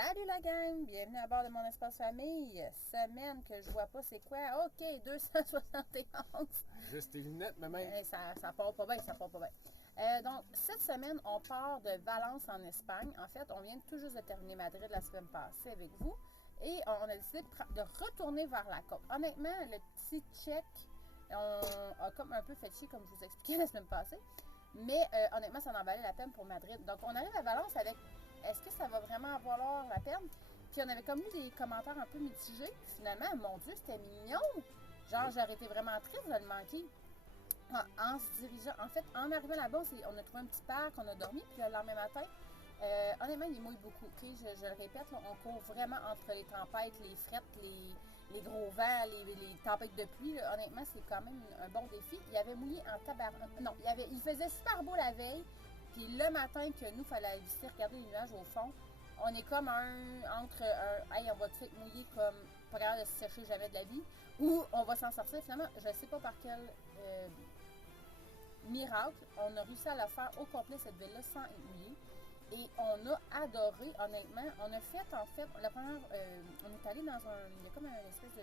Salut la gang, bienvenue à bord de mon espace famille. Semaine que je vois pas, c'est quoi? OK, 271. Juste tes lunettes, maman. Ça part pas bien, ça part pas bien. Donc, cette semaine, on part de Valence en Espagne. En fait, on vient tout juste de terminer Madrid la semaine passée avec vous. Et on a décidé de retourner vers la côte. Honnêtement, le petit check, on a comme un peu fait chier, comme je vous expliquais la semaine passée. Mais honnêtement, ça en valait la peine pour Madrid. Donc, on arrive à Valence avec est-ce que ça va vraiment valoir la peine? Puis on avait comme eu des commentaires un peu mitigés. Finalement, mon Dieu, c'était mignon. Genre, j'aurais été vraiment triste de le manquer. En se dirigeant, en fait, en arrivant là-bas, on a trouvé un petit parc, on a dormi, puis le lendemain matin, honnêtement, il mouille beaucoup. Okay? Je le répète, là, on court vraiment entre les tempêtes, les frettes, les gros vents, les tempêtes de pluie. Là. Honnêtement, c'est quand même un bon défi. Il avait mouillé en tabarnak. Non, il faisait super beau la veille. Puis le matin que nous, il fallait aller visiter, regarder les nuages au fond, on est comme entre un hey, on va tout mouiller comme pas capable de se sécher jamais de la vie, ou on va s'en sortir. Finalement, je ne sais pas par quel miracle, on a réussi à la faire au complet, cette ville-là, sans être mouillé. Et on a adoré, honnêtement. On a fait, en fait, la première, on est allé dans il y a comme une espèce de,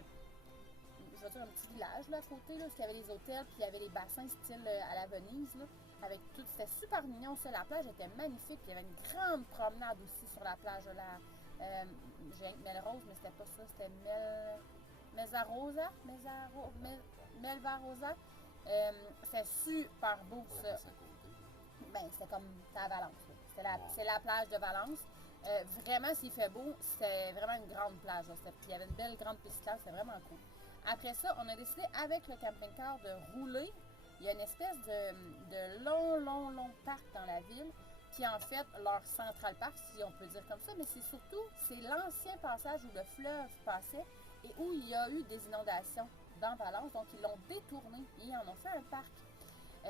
je vais dire un petit village là à côté, là, où il y avait les hôtels, puis il y avait les bassins style à la Venise, là, avec tout, c'était super mignon ça, la plage était magnifique, puis il y avait une grande promenade aussi sur la plage, là, j'ai Melrose, mais c'était pas ça, c'était Mezzarosa, Melvarosa, c'était super beau ça. Ben, c'était comme, c'était à Valence, c'est la plage de Valence. Vraiment, s'il fait beau, c'est vraiment une grande plage. Puis il y avait une belle grande piste cyclable, c'était vraiment cool. Après ça, on a décidé avec le camping-car de rouler. Il y a une espèce de long parc dans la ville qui est en fait leur central park, si on peut dire comme ça, mais c'est l'ancien passage où le fleuve passait et où il y a eu des inondations dans Valence. Donc, ils l'ont détourné et ils en ont fait un parc.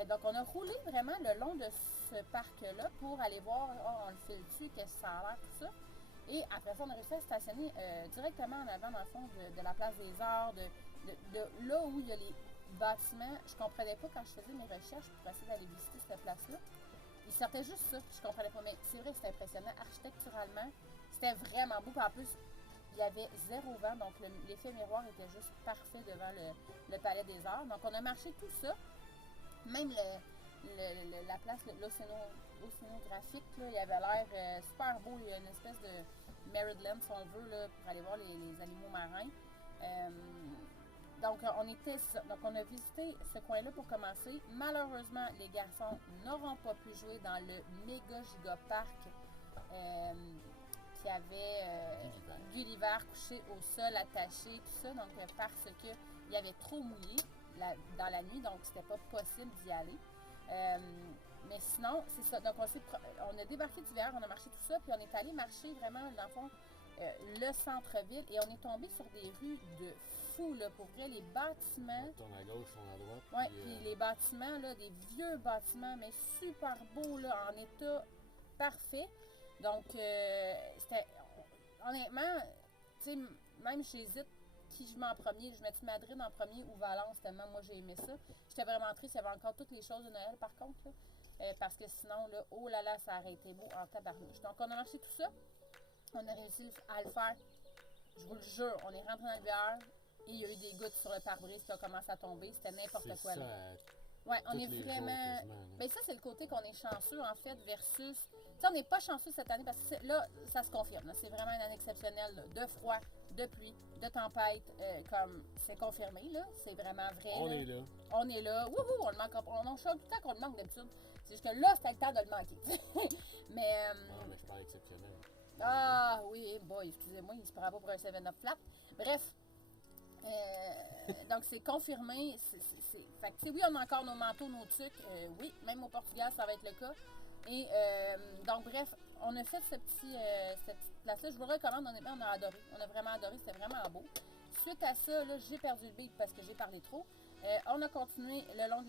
Donc, on a roulé vraiment le long de ce parc-là pour aller voir, on le file dessus, qu'est-ce que ça a l'air, tout ça. Et après ça, on a réussi à stationner directement en avant, dans le fond, de la place des Arts, de là où il y a les bâtiments. Je comprenais pas quand je faisais mes recherches pour essayer d'aller visiter cette place-là. Il sortait juste ça, puis je comprenais pas. Mais c'est vrai que c'était impressionnant. Architecturalement, c'était vraiment beau. Puis en plus, il y avait zéro vent, donc l'effet miroir était juste parfait devant le Palais des Arts. Donc on a marché tout ça. Même la place, l'océanographique, là, il avait l'air super beau. Il y a une espèce de Maryland, si on veut, là, pour aller voir les animaux marins. Donc, on a visité ce coin-là pour commencer. Malheureusement, les garçons n'auront pas pu jouer dans le méga giga parc qui avait Gulliver couché au sol, attaché, tout ça. Donc, parce qu'il y avait trop mouillé dans la nuit, donc c'était pas possible d'y aller. Mais sinon, c'est ça. Donc, on a débarqué d'hiver, on a marché tout ça, puis on est allé marcher vraiment, dans le fond, le centre-ville, et on est tombé sur des rues de fou, là, pour vrai, les bâtiments. On tourne à gauche, on à droite. Ouais, puis les bâtiments, là, des vieux bâtiments, mais super beaux, là, en état parfait. Donc, c'était, honnêtement, tu sais, même j'hésite qui je mets en premier. Je mets-tu Madrid en premier ou Valence, tellement moi j'ai aimé ça. J'étais vraiment triste, il y avait encore toutes les choses de Noël par contre, là, parce que sinon, là, oh là là, ça aurait été beau en tabarnouche. Donc, on a marché tout ça. On a réussi à le faire. Je vous le jure, on est rentré dans le VR et il y a eu des gouttes sur le pare-brise qui ont commencé à tomber. C'était n'importe quoi. Ça, là. Ouais, on est vraiment. Mais ça, c'est le côté qu'on est chanceux, en fait, versus. Tu sais, on n'est pas chanceux cette année parce que là, ça se confirme. Là. C'est vraiment une année exceptionnelle là, de froid, de pluie, de tempête. Comme c'est confirmé, là. C'est vraiment vrai. On là. est là. On est là. Wouhou, on le manque. On chante tout le temps qu'on le manque d'habitude. C'est juste que là, c'était le temps de le manquer. mais. Non, mais je parle exceptionnel. Ah oui, boy, excusez-moi, il se prend pas pour un 7-up flat. Bref. Donc, c'est confirmé. Fait que, oui, on a encore nos manteaux, nos trucs. Oui, même au Portugal, ça va être le cas. Et donc, bref, on a fait cette petite place-là. Je vous le recommande, honnêtement, on a adoré. On a vraiment adoré, c'était vraiment beau. Suite à ça, là, j'ai perdu le beat parce que j'ai parlé trop. On a continué le long de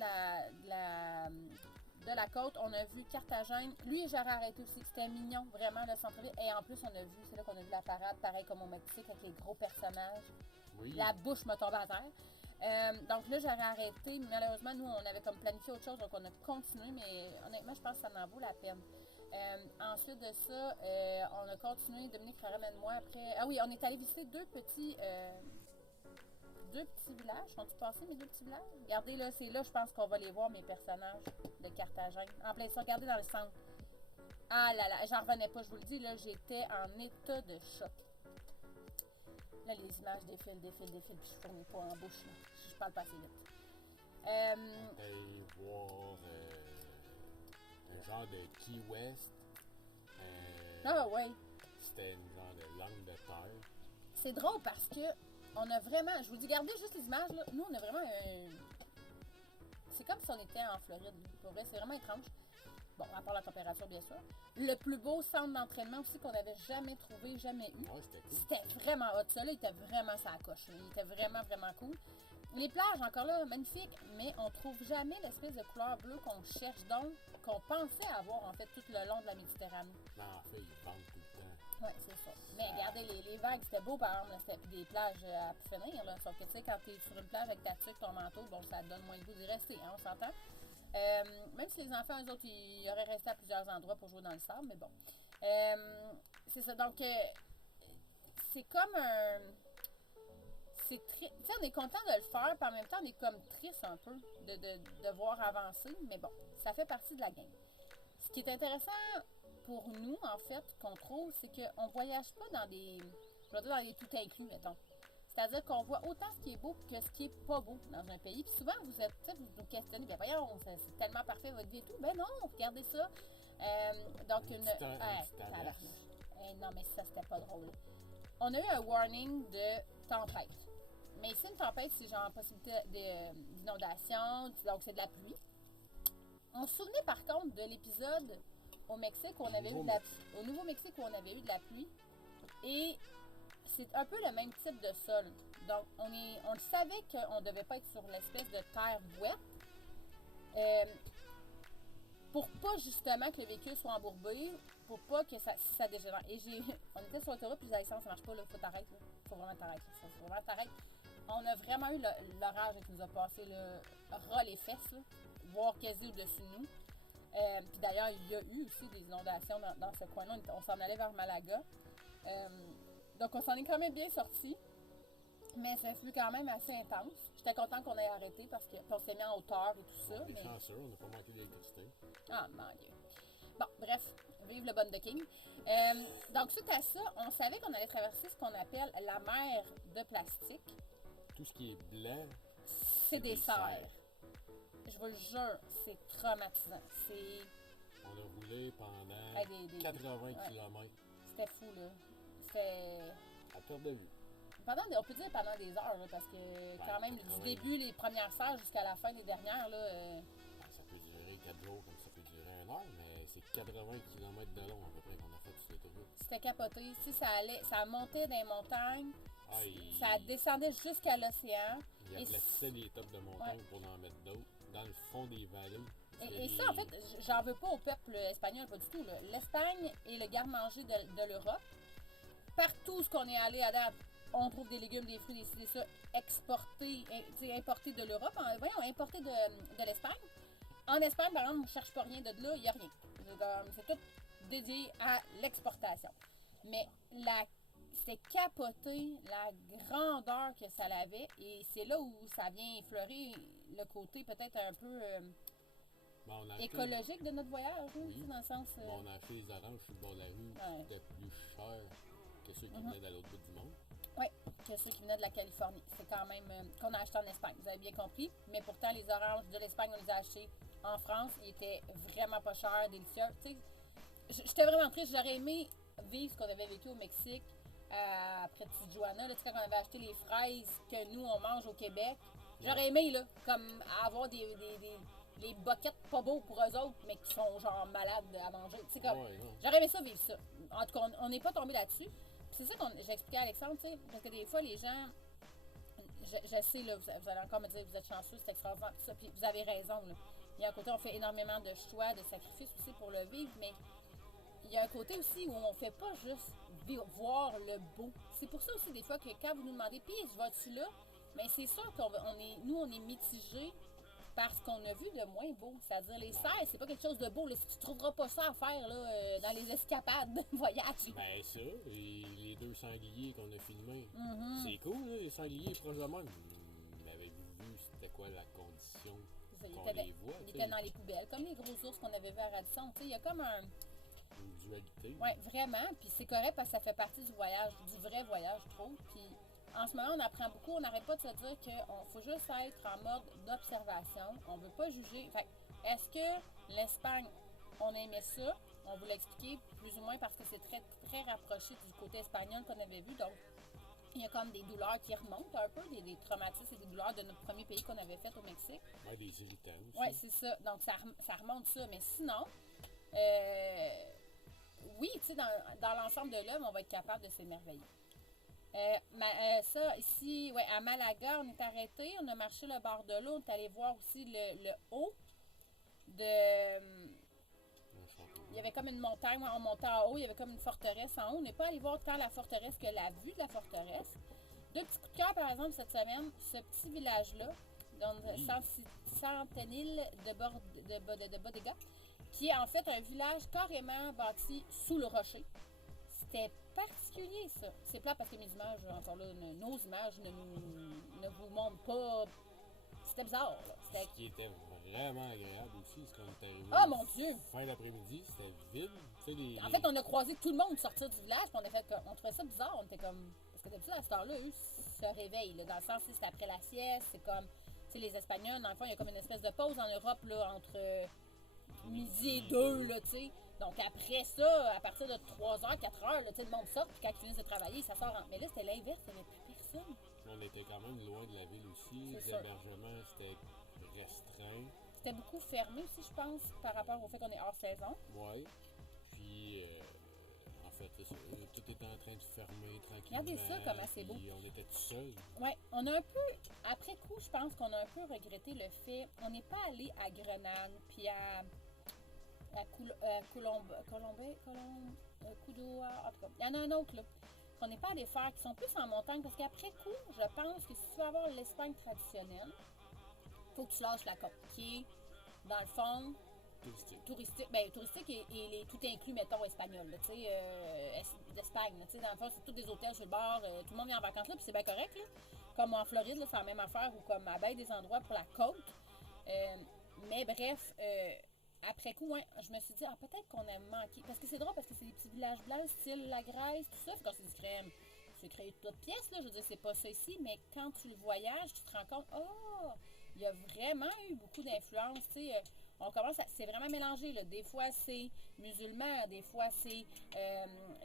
la côte. On a vu Carthagène. Lui, j'aurais arrêté aussi. C'était mignon, vraiment, le centre-ville. Et en plus, c'est là qu'on a vu la parade, pareil comme au Mexique, avec les gros personnages. Oui. La bouche me tombait à terre. Donc là, j'aurais arrêté. Malheureusement, nous, on avait comme planifié autre chose, donc on a continué, mais honnêtement, je pense que ça en vaut la peine. Ensuite de ça, on a continué, Dominique ramène-moi après. Ah oui, on est allé visiter deux petits villages. Sont-ils passés, mes deux petits villages? Regardez là, c'est là, je pense qu'on va les voir, mes personnages de Carthagène. En plein ça, regardez dans le centre. Ah là là, j'en revenais pas, je vous le dis, là, j'étais en état de choc. Là, les images défilent, puis je fournis pas en bouche, là. Je parle pas assez vite. Allez voir un genre de Key West. Ah ouais. C'était une genre de langue de terre. C'est drôle parce que on a vraiment, je vous dis, regardez juste les images, là. Nous, on a vraiment un... C'est comme si on était en Floride. Pour vrai, c'est vraiment étrange. Bon, à part la température, bien sûr. Le plus beau centre d'entraînement aussi qu'on n'avait jamais trouvé, jamais eu. Ouais, c'était cool. C'était vraiment hot. Ça, là, il était vraiment sa coche. Il était vraiment, vraiment cool. Les plages, encore là, magnifiques, mais on trouve jamais l'espèce de couleur bleue qu'on cherche donc, qu'on pensait avoir, en fait, tout le long de la Méditerranée. Non, en fait, ils vendent tout le temps. Oui, c'est ça. Mais regardez, les vagues, c'était beau, par exemple. C'était des plages à pu finir, là. Sauf que, tu sais, quand t'es sur une plage avec ta tuque, ton manteau, bon, ça te donne moins le goût d'y rester, hein, on s'entend. Même si les enfants, eux autres, ils auraient resté à plusieurs endroits pour jouer dans le sable, mais bon. C'est ça. Donc, c'est comme un... C'est très... Tu sais, on est content de le faire, puis en même temps, on est comme triste un peu de voir avancer, mais bon, ça fait partie de la game. Ce qui est intéressant pour nous, en fait, qu'on trouve, c'est qu'on voyage pas dans des... Je vais dire dans des tout inclus, mettons. C'est-à-dire qu'on voit autant ce qui est beau que ce qui est pas beau dans un pays. Puis souvent, vous êtes, vous nous questionnez, bien voyons, c'est tellement parfait votre vie et tout. Ben non, regardez ça. Donc, non, mais ça, c'était pas drôle. On a eu un warning de tempête. Mais ici, une tempête, c'est genre possibilité d'inondation, donc c'est de la pluie. On se souvenait par contre de l'épisode au Mexique où on avait eu de la pluie. Au Nouveau-Mexique où on avait eu de la pluie. Et c'est un peu le même type de sol. Donc, on le savait qu'on ne devait pas être sur l'espèce de terre bouette. Pour pas justement que le véhicule soit embourbé, pour pas que ça dégénère. Et on était sur l'autoroute, puis l'essence, ça marche pas, là, faut t'arrêter. Faut vraiment t'arrêter. Faut vraiment t'arrêter. On a vraiment eu l'orage qui nous a passé ras les fesses, là, voire quasi au-dessus de nous. Puis d'ailleurs, il y a eu aussi des inondations dans ce coin-là. On s'en allait vers Malaga. Donc, on s'en est quand même bien sorti. Mais ça fut quand même assez intense. J'étais contente qu'on ait arrêté parce qu'on s'est mis en hauteur et tout ça. On est chanceux, on n'a pas manqué d'électricité. Ah, mon Dieu. Bon, bref, vive le bon de King. Donc, suite à ça, on savait qu'on allait traverser ce qu'on appelle la mer de plastique. Tout ce qui est blanc, c'est des serres. Je vous le jure, c'est traumatisant. On a roulé pendant 80 km. C'était fou, là. C'était... À perte de vue. On peut dire pendant des heures, là, parce que quand même, du début, les premières serres jusqu'à la fin des dernières, là... Ça peut durer 4 jours comme ça peut durer 1 heure, mais c'est 80 km de long à peu près qu'on a fait sur l'autoroute. C'était capoté. Tu sais, ça montait dans les montagnes, ça descendait jusqu'à l'océan. Il aplatissait des tops de montagne pour en mettre d'autres, dans le fond des vallées. Et ça, en fait, j'en veux pas au peuple espagnol, pas du tout. L'Espagne est le garde-manger de l'Europe. Partout où on est allé à date, on trouve des légumes, des fruits, des ça importés de l'Europe. Voyons, importés de l'Espagne. En Espagne, par exemple, on ne cherche pas rien de là, il n'y a rien. C'est tout dédié à l'exportation. Mais c'était capoté la grandeur que ça avait. Et c'est là où ça vient effleurer le côté peut-être un peu écologique de notre voyage. Oui. Dans le sens... on a acheté les oranges sur le bord de la rue. C'était plus cher que ceux qui venaient de l'autre bout du monde. Oui, que ceux qui venaient de la Californie. C'est quand même qu'on a acheté en Espagne, vous avez bien compris. Mais pourtant, les oranges de l'Espagne, on les a achetés en France. Ils étaient vraiment pas chers, délicieux. Tu sais, j'étais vraiment triste. J'aurais aimé vivre ce qu'on avait vécu au Mexique, après Tijuana. Là, tu sais, quand on avait acheté les fraises que nous, on mange au Québec. J'aurais aimé, là, comme avoir des boquettes pas beaux pour eux autres, mais qui sont genre malades à manger. Tu sais, comme, j'aurais aimé ça, vivre ça. En tout cas, on n'est pas tombé là-dessus. C'est ça que j'ai expliqué à Alexandre, tu sais, parce que des fois, les gens, je sais, là, vous allez encore me dire, vous êtes chanceux, c'est extraordinaire, tout ça, puis vous avez raison, là. Il y a un côté, on fait énormément de choix, de sacrifices aussi pour le vivre, mais il y a un côté aussi où on fait pas juste voir le beau. C'est pour ça aussi, des fois, que quand vous nous demandez, puis je vais-tu là, mais c'est sûr qu'on est, nous, on est mitigés parce qu'on a vu de moins beau. C'est-à-dire, les serres, c'est pas quelque chose de beau. Là. Tu trouveras pas ça à faire là, dans les escapades de voyage. Ben ça, et les 2 sangliers qu'on a filmés, c'est cool, là, les sangliers proches de même. Mais avez-vous vu c'était quoi la condition qu'on les voit? Ils étaient dans les poubelles, comme les gros ours qu'on avait vus à Radisson. Il y a comme une dualité. Oui, vraiment. Puis c'est correct parce que ça fait partie du voyage, du vrai voyage, je trouve. Puis en ce moment, on apprend beaucoup. On n'arrête pas de se dire qu'il faut juste être en mode d'observation. On ne veut pas juger. Fait, est-ce que l'Espagne, on aimait ça? On vous l'a expliqué plus ou moins parce que c'est très, très rapproché du côté espagnol qu'on avait vu. Donc, il y a comme des douleurs qui remontent un peu, des traumatismes et des douleurs de notre premier pays qu'on avait fait au Mexique. Oui, des irritants aussi. Oui, c'est ça. Donc, ça remonte ça. Mais sinon, oui, tu sais, dans l'ensemble de l'œuvre, on va être capable de s'émerveiller. Ça, ici, ouais, à Malaga, on est arrêté, on a marché le bord de l'eau, on est allé voir aussi le haut de... il y avait comme une montagne, on montait en haut, il y avait comme une forteresse en haut. On n'est pas allé voir tant la forteresse que la vue de la forteresse. 2 petits coups de cœur, par exemple, cette semaine, ce petit village-là, dans Centenil de Bodega, qui est en fait un village carrément bâti sous le rocher. C'était particulier, ça. C'est plat parce que mes images, encore là, nos images ne vous montrent pas. C'était bizarre, là. Ce qui était vraiment agréable aussi, c'est qu'on est arrivé. Oh mon Dieu! Fin d'après-midi, c'était vide. En fait, on a croisé tout le monde sortir du village, puis on trouvait ça bizarre. On était comme. Parce que d'habitude, à cette heure-là, eux se réveillent, là, dans le sens, c'est après la sieste, c'est comme. Tu sais, les Espagnols, dans le fond, il y a comme une espèce de pause en Europe, là, entre midi et 2, là, tu sais. Donc après ça, à partir de 3h, 4h, là, le monde sort, puis quand ils finissent de travailler, ça sort en... Mais là, c'était l'inverse, il n'y avait plus personne. On était quand même loin de la ville aussi. Les hébergements, c'était restreint. C'était beaucoup fermé aussi, je pense, par rapport au fait qu'on est hors saison. Oui. Puis, en fait, tout était en train de fermer tranquillement. Regardez ça, comment c'est beau. On était tout seuls. Oui, on a un peu, après coup, je pense qu'on a un peu regretté le fait, on n'est pas allé à Grenade, puis à Coudoua, en tout cas, il y en a un autre là, qu'on n'est pas allé faire, qui sont plus en montagne, parce qu'après coup, je pense que si tu veux avoir l'Espagne traditionnelle, il faut que tu lâches la côte, qui est, dans le fond, touristique, ben, touristique et tout inclus, mettons, espagnol, tu sais, d'Espagne, tu sais, dans le fond, c'est tous des hôtels sur le bord, tout le monde vient en vacances là, puis c'est bien correct, là, comme en Floride, là, c'est la même affaire, ou comme à bien des endroits pour la côte, mais bref, après coup, ouais, je me suis dit, peut-être qu'on a manqué. Parce que c'est drôle, parce que c'est des petits villages blancs, style la Grèce, tout ça. Quand c'est du crème, c'est créé de toutes pièces, là. Je veux dire, c'est pas ça ici. Mais quand tu le voyages, tu te rends compte, il y a vraiment eu beaucoup d'influence. Tu sais, on commence c'est vraiment mélangé, là. Des fois, c'est musulmans, des fois, c'est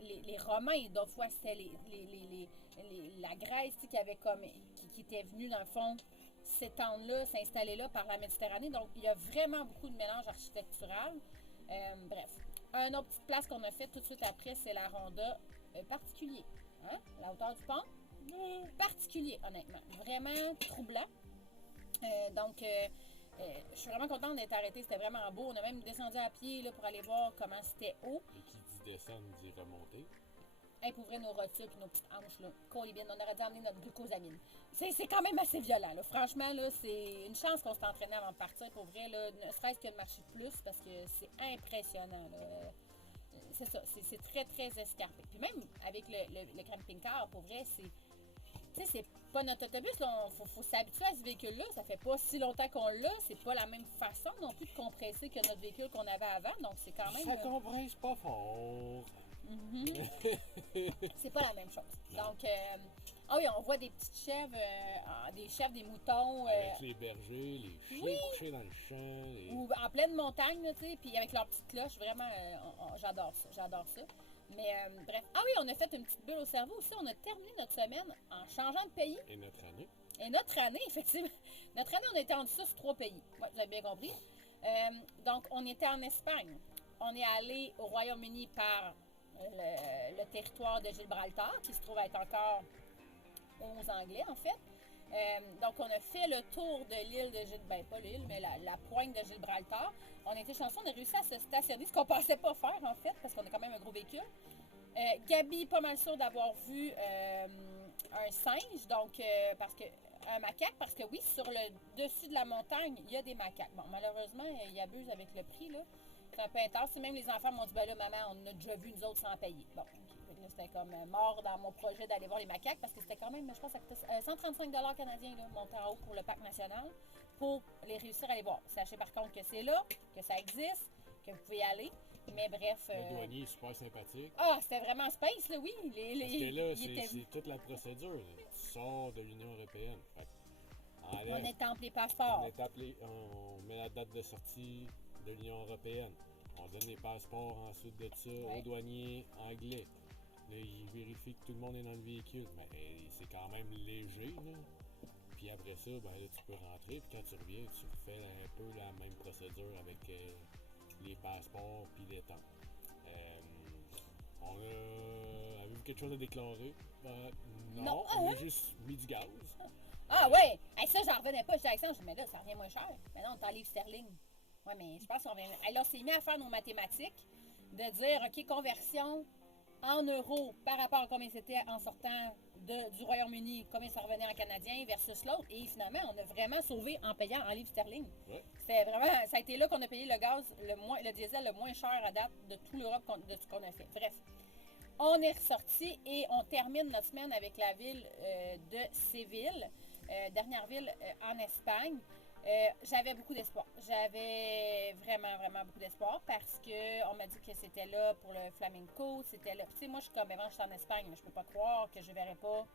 les Romains, d'autres fois, c'était la Grèce, tu sais, qui avait comme, qui était venue, dans le fond, s'étendre là, s'installer là par la Méditerranée. Donc, il y a vraiment beaucoup de mélange architectural. Bref. Une autre petite place qu'on a faite tout de suite après, c'est la Ronda. Particulier. Hein? La hauteur du pont? Particulier, honnêtement. Vraiment troublant. Donc, je suis vraiment contente d'être arrêtée. C'était vraiment beau. On a même descendu à pied là, pour aller voir comment c'était haut. Et qui dit descendre, dit remonter. Pour ouvrir nos rotules et nos petites hanches, là. Colibine, on aurait dû emmener notre glucosamine. C'est quand même assez violent, là. Franchement, là, c'est une chance qu'on s'est entraîné avant de partir. Pour vrai, là, ne serait-ce que de marcher plus, parce que c'est impressionnant, là. C'est ça, c'est très, très escarpé. Puis même avec le camping-car, pour vrai, c'est... Tu sais, c'est pas notre autobus, là. Faut s'habituer à ce véhicule-là. Ça fait pas si longtemps qu'on l'a. C'est pas la même façon non plus de compresser que notre véhicule qu'on avait avant. Donc, c'est quand même... Ça compresse pas fort. C'est pas la même chose. Donc, oui, on voit des petites chèvres, des chèvres, des moutons. Avec les bergers, les chiens couchés dans le champ. Ou en pleine montagne, tu sais, puis avec leurs petites cloches. Vraiment, j'adore ça. Mais bref. Ah oui, on a fait une petite bulle au cerveau aussi. On a terminé notre semaine en changeant de pays. Et notre année. Et notre année, effectivement. Notre année, on était en dessous sur 3 pays. Oui, vous avez bien compris. Donc, on était en Espagne. On est allé au Royaume-Uni par le territoire de Gibraltar, qui se trouve être encore aux Anglais, en fait. Donc, on a fait le tour de l'île de Gibraltar, ben pas l'île, mais la pointe de Gibraltar. On était chanceux, on a réussi à se stationner, ce qu'on pensait pas faire, en fait, parce qu'on a quand même un gros véhicule. Gabi, pas mal sûre d'avoir vu un singe, donc, parce que un macaque parce que oui, sur le dessus de la montagne, il y a des macaques. Bon, malheureusement, ils abusent avec le prix, là. C'est un peu intense. Même les enfants m'ont dit, ben là, maman, on a déjà vu nous autres sans payer. Bon, okay. Là, c'était comme mort dans mon projet d'aller voir les macaques parce que c'était quand même, je pense, ça coûtait 135 canadiens, là, monté en haut pour le parc national, pour les réussir à les voir. Sachez par contre que c'est là, que ça existe, que vous pouvez y aller. Mais bref. Le douanier est super sympathique. Ah, c'était vraiment space, là, oui. Parce que là, c'est toute la procédure. Tu sors de l'Union européenne. On étampe les passeports. On met la date de sortie de l'Union européenne. On donne les passeports ensuite de ça au douanier anglais. Là, il vérifie que tout le monde est dans le véhicule. Mais c'est quand même léger, là. Puis après ça, ben, là, tu peux rentrer. Puis quand tu reviens, tu refais un peu la même procédure avec les passeports puis les temps. Avez-vous quelque chose à déclarer? Non, on a juste mis du gaz. Ah ouais! Hey, ça, j'en revenais pas. Je disais à Alexandre, mais là, ça revient moins cher. Mais non, on est en livre sterling. Ouais, mais je pense qu'on revient. Alors, c'est mis à faire nos mathématiques, de dire, OK, conversion en euros par rapport à combien c'était en sortant du Royaume-Uni, combien ça revenait en canadien versus l'autre. Et finalement, on a vraiment sauvé en payant en livres sterling. Ouais. C'était vraiment, ça a été là qu'on a payé le gaz, le diesel le moins cher à date de toute l'Europe de ce qu'on a fait. Bref. On est ressorti et on termine notre semaine avec la ville de Séville, dernière ville en Espagne. J'avais beaucoup d'espoir. J'avais vraiment, vraiment beaucoup d'espoir parce qu'on m'a dit que c'était là pour le flamenco. C'était là. Tu sais, moi, je suis comme, je suis en Espagne, mais je peux pas croire que je verrais pas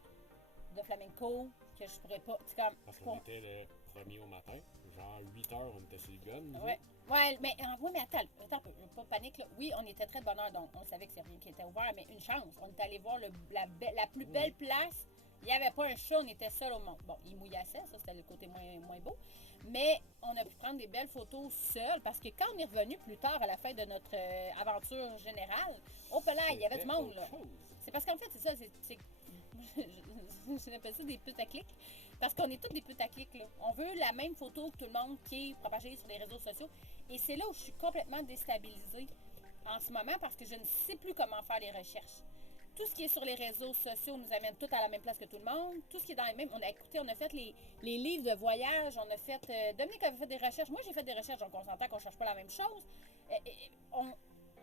de flamenco, que je pourrais pas. C'est comme. Parce qu'on était le premier au matin, genre 8 heures, on était sur le gun. Ouais. Ouais, mais attends un peu, pas panique là. Oui, on était très de bonne heure, donc on savait que c'est rien qui était ouvert, mais une chance. On est allé voir la plus belle place. Il n'y avait pas un chat, on était seul au monde. Bon, il mouillassait, ça c'était le côté moins beau. Mais on a pu prendre des belles photos seuls parce que quand on est revenu plus tard à la fin de notre aventure générale, au palais, il y avait du monde là. C'est parce qu'en fait, c'est ça, j'appelle ça des putaclics. Parce qu'on est tous des putaclics là. On veut la même photo que tout le monde qui est propagée sur les réseaux sociaux. Et c'est là où je suis complètement déstabilisée en ce moment parce que je ne sais plus comment faire les recherches. Tout ce qui est sur les réseaux sociaux nous amène tout à la même place que tout le monde. Tout ce qui est dans les mêmes. On a fait les livres de voyage. On a fait. Dominique avait fait des recherches. Moi, j'ai fait des recherches. Donc, on s'entend qu'on ne cherche pas la même chose.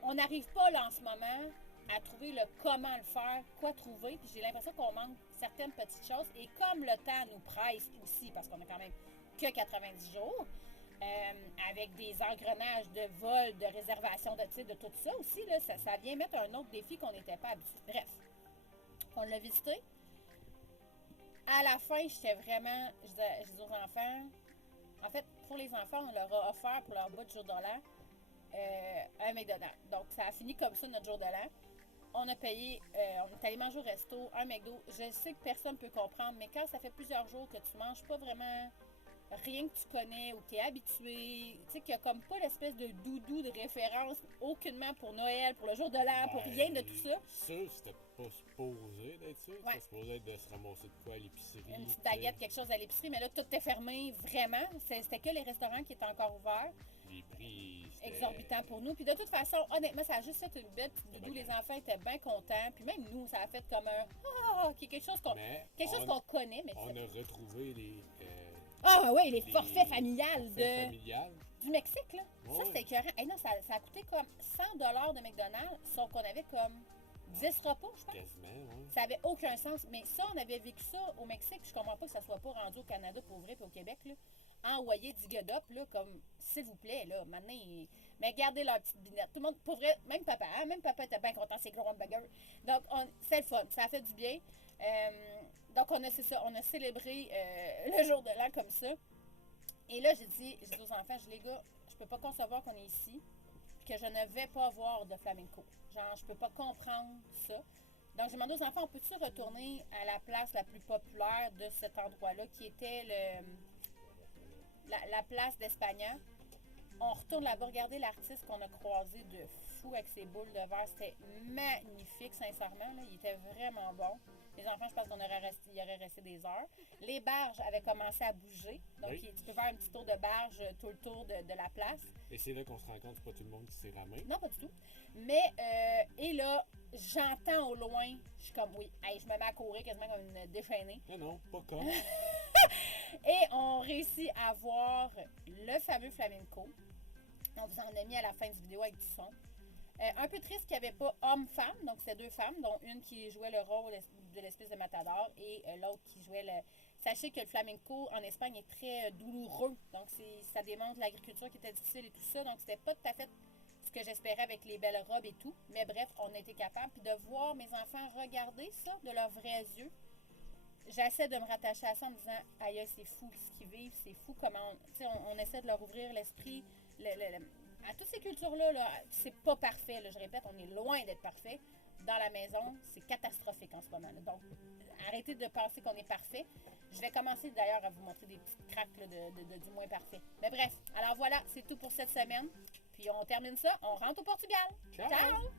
On n'arrive pas là en ce moment à trouver le comment le faire, quoi trouver. Puis j'ai l'impression qu'on manque certaines petites choses. Et comme le temps nous presse aussi, parce qu'on a quand même que 90 jours, avec des engrenages de vol, de réservation, de tout ça aussi, là, ça vient mettre un autre défi qu'on n'était pas habitué. Bref, on l'a visité. À la fin, j'étais vraiment, je dis aux enfants, en fait, pour les enfants, on leur a offert pour leur bout de jour de l'an un McDonald's. Donc, ça a fini comme ça notre jour de l'an. On a payé, on est allé manger au resto, un McDo. Je sais que personne ne peut comprendre, mais quand ça fait plusieurs jours que tu manges pas vraiment rien que tu connais ou que tu es habitué, tu sais qu'il n'y a comme pas l'espèce de doudou de référence aucunement pour Noël, pour le jour de l'an, pour rien de tout ça. Ça, c'était pas supposé d'être ça. C'était supposé être de se ramasser de quoi à l'épicerie. Une petite baguette, quelque chose à l'épicerie, mais là, tout est fermé, vraiment. C'était que les restaurants qui étaient encore ouverts. Les prix, exorbitants pour nous. Puis de toute façon, honnêtement, ça a juste fait une belle petite doudou. Les enfants étaient bien contents. Puis même nous, ça a fait comme un... quelque chose qu'on connaît. Mais on a retrouvé les... les forfaits familiales du Mexique, là. Ouais. Ça, c'était écœurant. Hey, non, ça a coûté comme 100 de McDonald's, sauf qu'on avait comme 10 repas, je pense. Quasiment, oui. Ça avait aucun sens. Mais ça, on avait vécu ça au Mexique. Je comprends pas que ça soit pas rendu au Canada pour vrai, puis au Québec, là. Envoyer du get-up, là, comme, s'il vous plaît, là, maintenant, mais gardez leur petite binette. Tout le monde, pour vrai, même papa était bien content, c'est gros hamburger. Donc, c'est le fun, ça a fait du bien. Donc, on a célébré le jour de l'an comme ça. Et là, j'ai dit aux enfants, les gars, je peux pas concevoir qu'on est ici, puis que je ne vais pas voir de flamenco. Genre, je peux pas comprendre ça. Donc, j'ai demandé aux enfants, on peut-tu retourner à la place la plus populaire de cet endroit-là, qui était la place d'Espagna. On retourne là-bas, regardez l'artiste qu'on a croisé de fou avec ses boules de verre. C'était magnifique, sincèrement. Là. Il était vraiment bon. Les enfants, je pense qu'on y aurait resté des heures. Les barges avaient commencé à bouger. Donc, tu peux faire un petit tour de barge tout le tour de la place. Et c'est là qu'on se rend compte que c'est pas tout le monde qui s'est ramé. Non, pas du tout. Mais, et là, j'entends au loin, je suis comme, oui, hey, je me mets à courir quasiment comme une déchaînée. Non, pas comme. Et on réussit à voir le fameux flamenco. On vous en a mis à la fin du vidéo avec du son. Un peu triste qu'il n'y avait pas homme-femme, donc c'était 2 femmes, dont une qui jouait le rôle de l'espèce de matador et l'autre qui jouait le... Sachez que le flamenco en Espagne est très douloureux, donc ça démontre l'agriculture qui était difficile et tout ça, donc c'était pas tout à fait ce que j'espérais avec les belles robes et tout, mais bref, on a été capable. Puis de voir mes enfants regarder ça de leurs vrais yeux, j'essaie de me rattacher à ça en me disant « Aïe, c'est fou ce qu'ils vivent, c'est fou comment... » on essaie de leur ouvrir l'esprit, à toutes ces cultures-là, là, c'est pas parfait, là, je répète, on est loin d'être parfait. Dans la maison, c'est catastrophique en ce moment. Là. Donc, arrêtez de penser qu'on est parfait. Je vais commencer d'ailleurs à vous montrer des petites craques là, du moins parfait. Mais bref, alors voilà, c'est tout pour cette semaine. Puis on termine ça, on rentre au Portugal. Ciao! Ciao!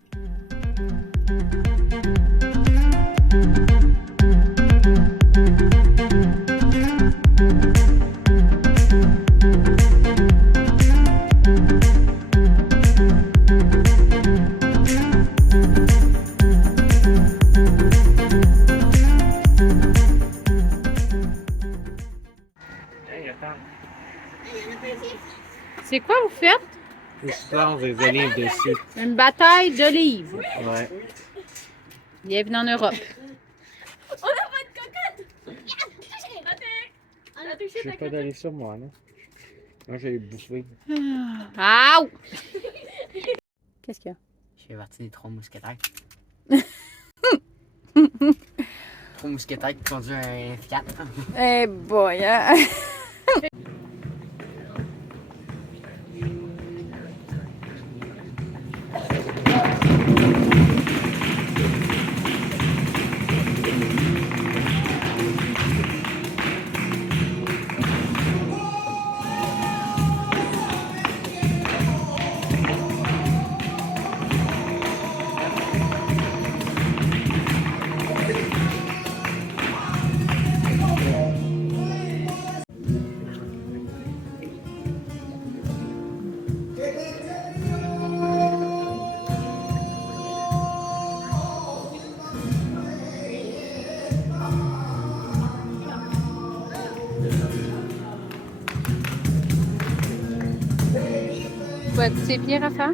C'est quoi vous faites? L'histoire des olives dessus. Une bataille d'olives. Ouais. Bienvenue en Europe. On a pas de cocotte! On a touché Je ta sais pas cocotte. d'aller sur moi, là. Moi, j'ai bouffé. Aouh! Qu'est-ce qu'il y a? Je fais partie des 3 mousquetaires. 3 mousquetaires qui conduisent un Fiat. Eh boy, hein? Faut être ses pieds, Raphaël?